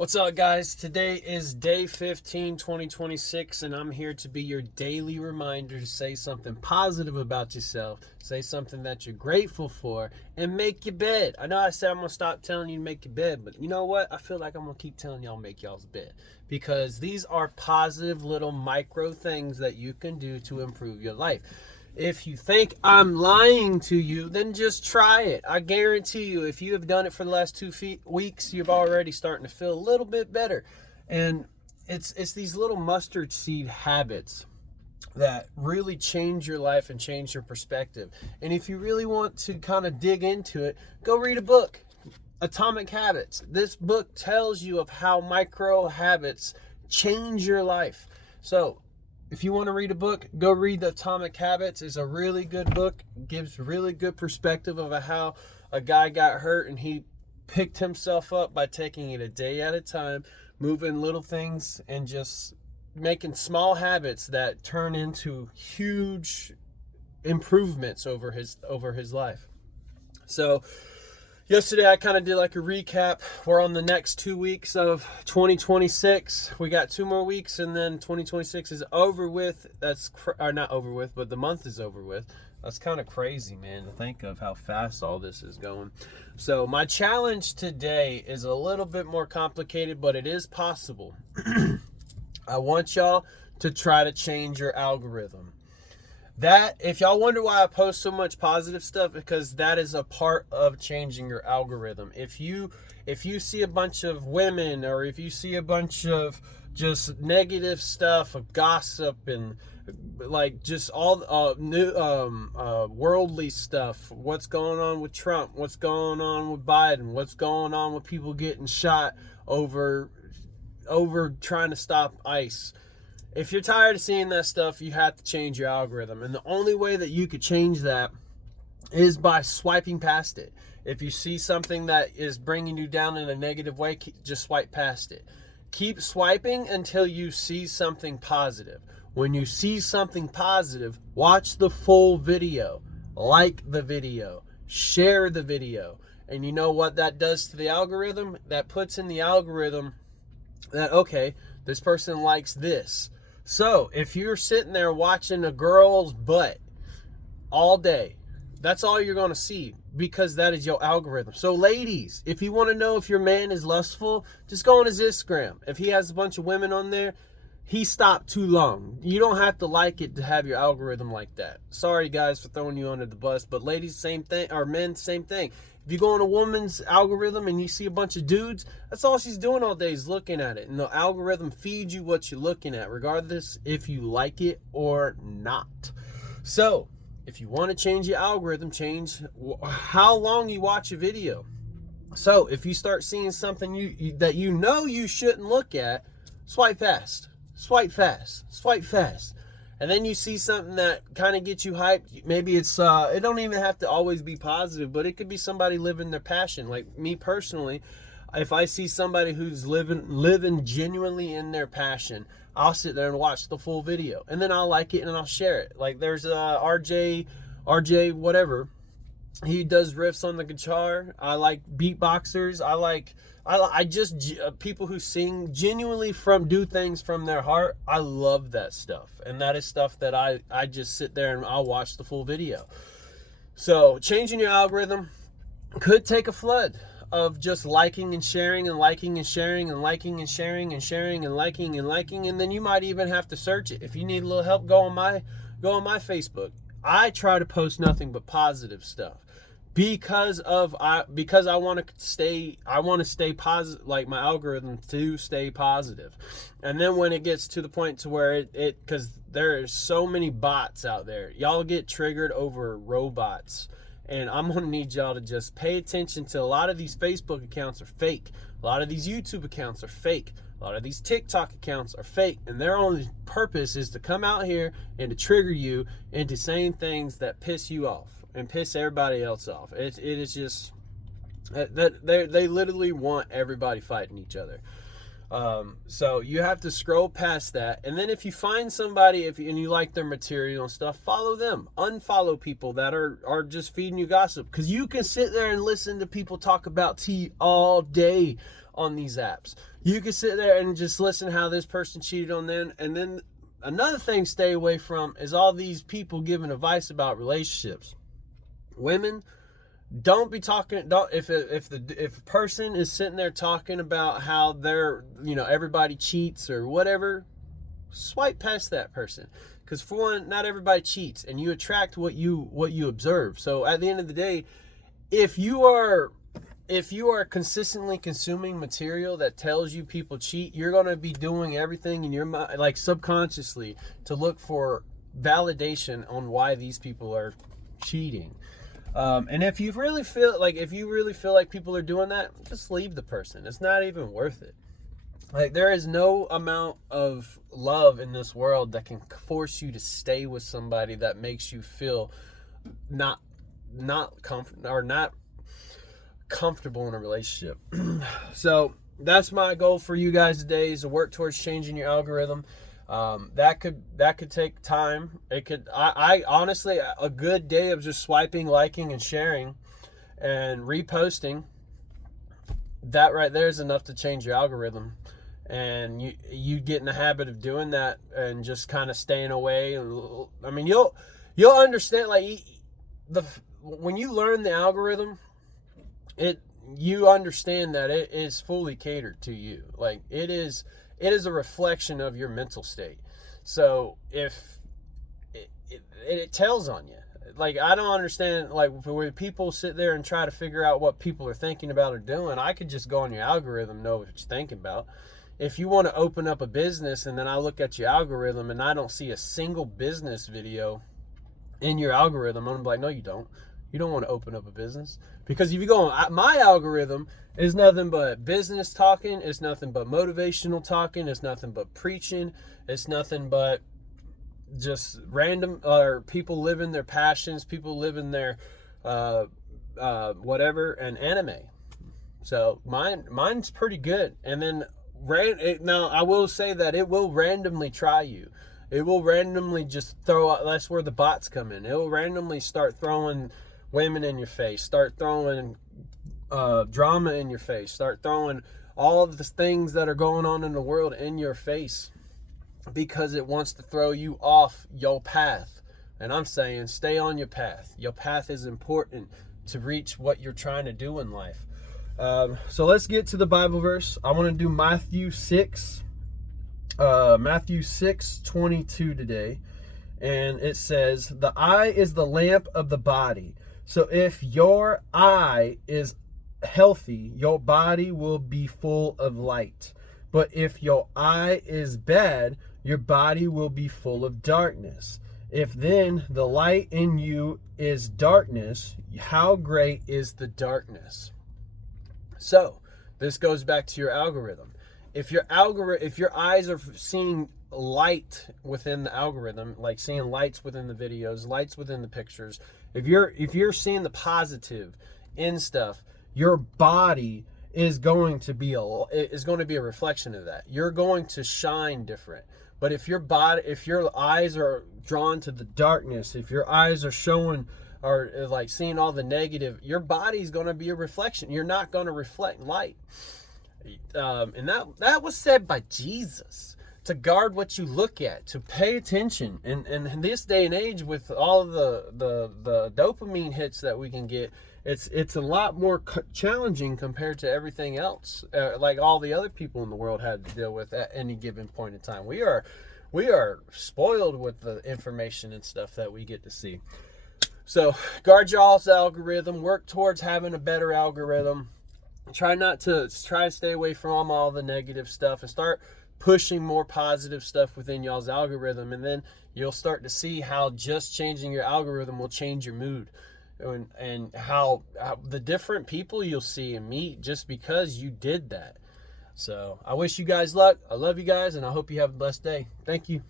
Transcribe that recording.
What's up, guys? Today is day 15, 2026, and I'm here to be your daily reminder to say something positive about yourself, say something that you're grateful for, and make your bed. I know I said I'm going to stop telling you to make your bed, but you know what? I feel like I'm going to keep telling y'all to make y'all's bed because these are positive little micro things that you can do to improve your life. If you think I'm lying to you, then just try it. I guarantee you, if you have done it for the last 2 weeks, you're already starting to feel a little bit better. And it's these little mustard seed habits that really change your life and change your perspective. And if you really want to kind of dig into it, go read a book, Atomic Habits. This book tells you of how micro habits change your life. So if you want to read a book, go read the Atomic Habits. It's a really good book. It gives really good perspective of how a guy got hurt and he picked himself up by taking it a day at a time, moving little things and just making small habits that turn into huge improvements over his life. So yesterday, I kind of did like a recap. We're on the next 2 weeks of 2026. We got 2 more weeks, and then 2026 is over with. Or not over with, but the month is over with. That's kind of crazy, man, to think of how fast all this is going. So my challenge today is a little bit more complicated, but it is possible. I want y'all to try to change your algorithm. That, if y'all wonder why I post so much positive stuff, because that is a part of changing your algorithm. If you see a bunch of women, or if you see a bunch of just negative stuff, of gossip, and like just all new worldly stuff, what's going on with Trump, what's going on with Biden, what's going on with people getting shot over trying to stop ICE. If you're tired of seeing that stuff, you have to change your algorithm. And the only way that you could change that is by swiping past it. If you see something that is bringing you down in a negative way, just swipe past it. Keep swiping until you see something positive. When you see something positive, watch the full video, like the video, share the video. And you know what that does to the algorithm? That puts in the algorithm that, okay, this person likes this. So if you're sitting there watching a girl's butt all day, that's all you're going to see, because that is your algorithm. So ladies, if you want to know if your man is lustful, just go on his Instagram. If he has a bunch of women on there, he stopped too long. You don't have to like it to have your algorithm like that. Sorry guys for throwing you under the bus, but ladies, same thing, or men, same thing. If you go on a woman's algorithm and you see a bunch of dudes, that's all she's doing all day is looking at it. And the algorithm feeds you what you're looking at, regardless if you like it or not. So if you want to change your algorithm, change how long you watch a video. So if you start seeing something that you know you shouldn't look at, swipe past, swipe fast, swipe fast. And then you see something that kind of gets you hyped. Maybe it's, it don't even have to always be positive, but it could be somebody living their passion. Like me personally, if I see somebody who's living genuinely in their passion, I'll sit there and watch the full video. And then I'll like it and I'll share it. Like there's RJ, whatever. He does riffs on the guitar. I like beatboxers. I just people who sing genuinely do things from their heart. I love that stuff. And that is stuff that I just sit there and I'll watch the full video. So changing your algorithm could take a flood of just liking and sharing and liking and sharing and liking and sharing and sharing and liking and liking. And then you might even have to search it. If you need a little help, go on my Facebook. I try to post nothing but positive stuff. Because I want to stay positive, like my algorithm to stay positive. And then when it gets to the point to where because there are so many bots out there, y'all get triggered over robots. And I'm going to need y'all to just pay attention to a lot of these Facebook accounts are fake. A lot of these YouTube accounts are fake. A lot of these TikTok accounts are fake. And their only purpose is to come out here and to trigger you into saying things that piss you off and piss everybody else off. It is just that they literally want everybody fighting each other. So you have to scroll past that, and then if you find somebody and you like their material and stuff, follow them. Unfollow people that are just feeding you gossip, because you can sit there and listen to people talk about tea all day on these apps. You can sit there and just listen how this person cheated on them. And then another thing stay away from is all these people giving advice about relationships. Women, don't be talking. Don't if a person is sitting there talking about how they're, everybody cheats or whatever, swipe past that person. Because for one, not everybody cheats, and you attract what you observe. So at the end of the day, if you are consistently consuming material that tells you people cheat, you're going to be doing everything in your mind, like subconsciously, to look for validation on why these people are cheating. And if you really feel like people are doing that, just leave the person. It's not even worth it. Like, there is no amount of love in this world that can force you to stay with somebody that makes you feel not comfortable in a relationship. So that's my goal for you guys today, is to work towards changing your algorithm. That could take time. I honestly, a good day of just swiping, liking, and sharing and reposting, that right there is enough to change your algorithm. And you get in the habit of doing that and just kind of staying away. I mean, you'll understand, like, when you learn the algorithm, you understand that it is fully catered to you. Like, it is a reflection of your mental state. So if it tells on you, like, I don't understand, like, when people sit there and try to figure out what people are thinking about or doing, I could just go on your algorithm, know what you're thinking about. If you want to open up a business and then I look at your algorithm and I don't see a single business video in your algorithm, I'm like, no, you don't. You don't want to open up a business. Because if you go on my algorithm, is nothing but business talking. It's nothing but motivational talking. It's nothing but preaching. It's nothing but just random, or people living their passions, people living their whatever, and anime. So mine's pretty good. And then now I will say that it will randomly try you. It will randomly just throw out. That's where the bots come in. It will randomly start throwing women in your face, start throwing drama in your face, start throwing all of the things that are going on in the world in your face, because it wants to throw you off your path. And I'm saying, stay on your path. Your path is important to reach what you're trying to do in life. So let's get to the Bible verse. I want to do Matthew 6:22 today. And it says, the eye is the lamp of the body. So if your eye is healthy, your body will be full of light. But if your eye is bad, your body will be full of darkness. If then the light in you is darkness, how great is the darkness? So this goes back to your algorithm. If your eyes are seeing light within the algorithm, like seeing lights within the videos, lights within the pictures, if you're seeing the positive in stuff, your body is going to be a reflection of that. You're going to shine different. But if your eyes are drawn to the darkness, if your eyes are showing, or like seeing all the negative, your body's going to be a reflection. You're not going to reflect light. And that was said by Jesus, to guard what you look at, to pay attention. And in this day and age, with all the dopamine hits that we can get, it's a lot more challenging compared to everything else, like all the other people in the world had to deal with at any given point in time. We are spoiled with the information and stuff that we get to see. So guard y'all's algorithm, work towards having a better algorithm. Try to stay away from all the negative stuff and start pushing more positive stuff within y'all's algorithm. And then you'll start to see how just changing your algorithm will change your mood, and how the different people you'll see and meet just because you did that. So I wish you guys luck. I love you guys, and I hope you have a blessed day. Thank you.